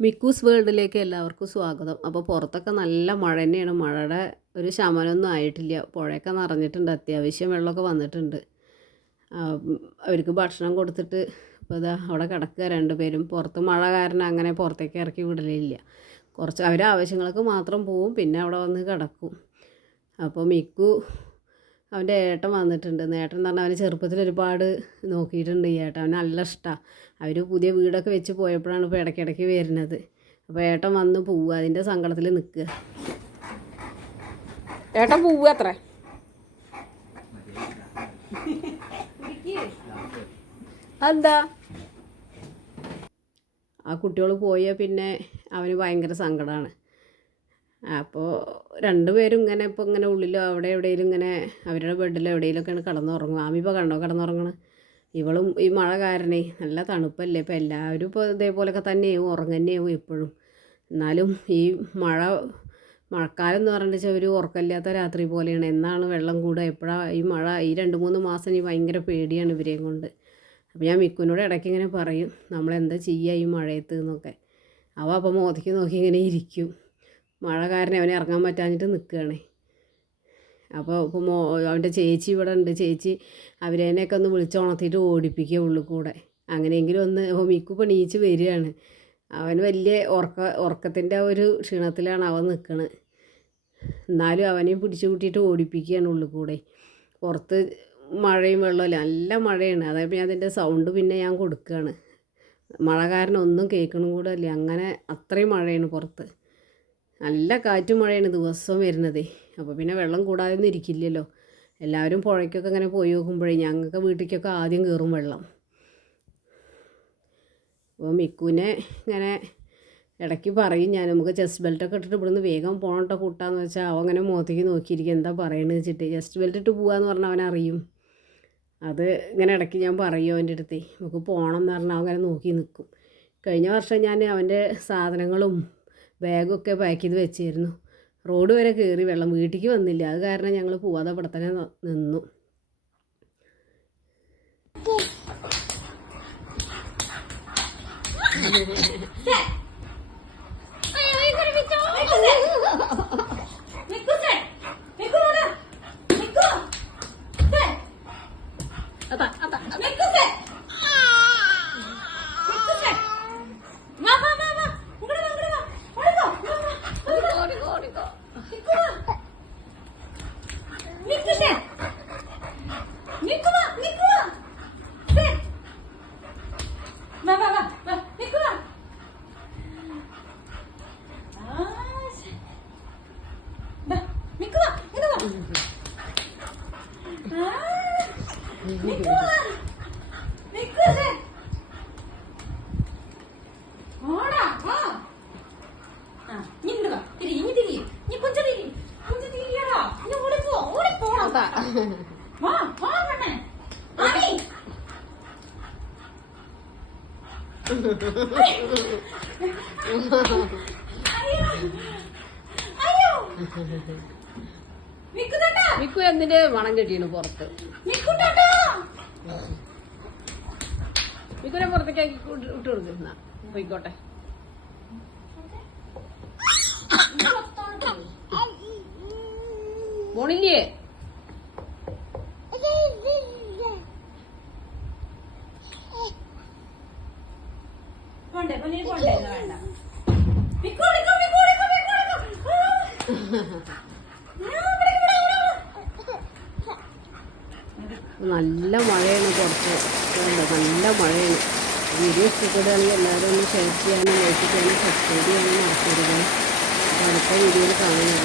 മിക്കൂസ് വേൾഡിലേക്ക് എല്ലാവർക്കും സ്വാഗതം. അപ്പോൾ പുറത്തൊക്കെ നല്ല മഴ തന്നെയാണ്. മഴയുടെ ഒരു ശമനമൊന്നും ആയിട്ടില്ല. പുഴയൊക്കെ നിറഞ്ഞിട്ടുണ്ട്. അത്യാവശ്യം വെള്ളമൊക്കെ വന്നിട്ടുണ്ട്. അവർക്ക് ഭക്ഷണം കൊടുത്തിട്ട് ഇപ്പോൾ ഇതാ അവിടെ കിടക്കുക രണ്ടുപേരും. പുറത്ത് മഴ കാരണം അങ്ങനെ പുറത്തേക്ക് ഇറക്കി വിടലില്ല. കുറച്ച് അവരാവശ്യങ്ങൾക്ക് മാത്രം പോവും. പിന്നെ അവിടെ വന്ന് കിടക്കും. അപ്പോൾ മിക്കു അവന്റെ ഏട്ടൻ വന്നിട്ടുണ്ട്. ഏട്ടൻ എന്ന് പറഞ്ഞാൽ അവന് ചെറുപ്പത്തിൽ ഒരുപാട് നോക്കിയിട്ടുണ്ട് ഈ ഏട്ടൻ. അവന് നല്ല ഇഷ്ടമാണ് അവർ പുതിയ വീടൊക്കെ വെച്ച് പോയപ്പോഴാണ് ഇപ്പോൾ ഇടയ്ക്കിടയ്ക്ക് വരുന്നത്. അപ്പോൾ ഏട്ടൻ വന്ന് പോവുക. അതിന്റെ സങ്കടത്തിൽ നിൽക്കുക. ഏട്ടൻ പോവുക അത്ര. എന്താ ആ കുട്ടികൾ പോയ പിന്നെ അവന് ഭയങ്കര സങ്കടമാണ്. അപ്പോൾ രണ്ടുപേരും ഇങ്ങനെ ഇപ്പോൾ ഇങ്ങനെ ഉള്ളിലോ അവിടെ എവിടെയെങ്കിലും ഇങ്ങനെ അവരുടെ ബെഡിലോ എവിടെയെങ്കിലുമൊക്കെയാണ് കിടന്നുറങ്ങും ആമി ഇപ്പോൾ കണ്ടോ കിടന്നുറങ്ങണ്? ഇവളും ഈ മഴ കാരണേ നല്ല തണുപ്പല്ലേ ഇപ്പോൾ എല്ലാവരും ഇപ്പോൾ ഇതേപോലെയൊക്കെ തന്നെയാവും ഉറങ്ങന്നെയാവും എപ്പോഴും എന്നാലും ഈ മഴ മഴക്കാലം എന്ന് പറഞ്ഞിട്ട് ഒരു ഉറക്കമില്ലാത്ത രാത്രി പോലെയാണ്. എന്നാണ് വെള്ളം കൂടുക എപ്പോഴാണ് ഈ മഴ? ഈ രണ്ട് മൂന്ന് മാസം ഇനി ഭയങ്കര പേടിയാണ് ഇവരെയും കൊണ്ട്. അപ്പോൾ ഞാൻ മിക്കുനോട് ഇടയ്ക്ക് ഇങ്ങനെ പറയും നമ്മളെന്താ ചെയ്യുക ഈ മഴയത്ത്? എന്നൊക്കെ. അവ അപ്പോൾ മോതിക്ക് നോക്കി ഇങ്ങനെ ഇരിക്കും. മഴ കാരണം അവനെ ഇറങ്ങാൻ പറ്റാഞ്ഞിട്ട് നിൽക്കുകയാണേ അപ്പോൾ ഇപ്പോൾ മോ അവന്റെ ചേച്ചി ഇവിടെ ഉണ്ട്. ചേച്ചി അവരേനെയൊക്കെ ഒന്ന് വിളിച്ചുണർത്തിയിട്ട് ഓടിപ്പിക്കുക ഉള്ളിൽ കൂടെ. അങ്ങനെയെങ്കിലും ഒന്ന് അപ്പോൾ മിക്കു ഇപ്പോൾ നീച്ച് വരികയാണ്. അവൻ വലിയ ഉറക്ക ഉറക്കത്തിന്റെ ഒരു ക്ഷീണത്തിലാണ് അവൻ നിൽക്കുന്നത് എന്നാലും അവനെയും പിടിച്ചു കൂട്ടിയിട്ട് ഓടിപ്പിക്കുകയാണ് ഉള്ളിൽ കൂടെ. പുറത്ത് മഴയും വെള്ളമില്ല നല്ല മഴയാണ്. അതായത് ഞാൻ അതിന്റെ സൗണ്ട് പിന്നെ ഞാൻ കൊടുക്കുകയാണ്. മഴ കാരണം ഒന്നും കേൾക്കണം കൂടെ അല്ലേ അങ്ങനെ അത്രയും മഴയാണ് പുറത്ത്. നല്ല കാറ്റും മഴയാണ് ദിവസവും വരുന്നത്. അപ്പോൾ പിന്നെ വെള്ളം കൂടാതെ ഒന്നും ഇരിക്കില്ലല്ലോ. എല്ലാവരും പുഴയ്ക്കൊക്കെ ഇങ്ങനെ പോയി നോക്കുമ്പോഴേ ഞങ്ങൾക്ക് വീട്ടിലേക്കൊക്കെ ആദ്യം കയറും വെള്ളം. അപ്പോൾ മിക്കുവിനെ ഇങ്ങനെ ഇടയ്ക്ക് പറയും ഞാൻ നമുക്ക് ചെസ്റ്റ് ബെൽറ്റൊക്കെ ഇട്ടിട്ട് ഇവിടുന്ന് വേഗം പോകണം കേട്ടോ കൂട്ടാന്ന് വെച്ചാൽ അവൻ അങ്ങനെ മുഖത്തേക്ക് നോക്കിയിരിക്കും എന്താ പറയണത്? വെച്ചിട്ട് ചെസ്റ്റ് ബെൽറ്റ് ഇട്ട് പോകാന്ന് പറഞ്ഞാൽ അവൻ അറിയും. അത് ഇങ്ങനെ ഇടയ്ക്ക് ഞാൻ പറയും അവന്റെ അടുത്ത്. നമുക്ക് പോകണം എന്ന് പറഞ്ഞാൽ അവൻ അങ്ങനെ നോക്കി നിൽക്കും കഴിഞ്ഞ വർഷം ഞാൻ അവന്റെ സാധനങ്ങളും ബാഗൊക്കെ പാക്ക് ചെയ്ത് വെച്ചിരുന്നു. റോഡ് വരെ കയറി വെള്ളം വീട്ടിലേക്ക് വന്നില്ല. അത് കാരണം ഞങ്ങൾ പോവാതെ അവിടെ തന്നെ നിന്നു. നിന്നു മിക്കു എന്തിന്റെ മണം കെട്ടിയാണ് പുറത്ത്? മിക്കുനെ പുറത്തേക്ക് ഇട്ട് കൊടുക്കുന്ന പോയിക്കോട്ടെ. പോണില്ലേ നല്ല മഴയാണ് പുറത്ത്? നല്ല മഴയാണ് വീഡിയോ ഇഷ്ടപ്പെടുകയാണെങ്കിൽ എല്ലാവരും ഒന്ന് ഷെയർ ചെയ്യാനും ലൈക്ക് ചെയ്യാനും സബ്സ്ക്രൈബ് ചെയ്യാനും മറക്കരുത് അടുത്ത വീഡിയോയിൽ കാണുന്നത്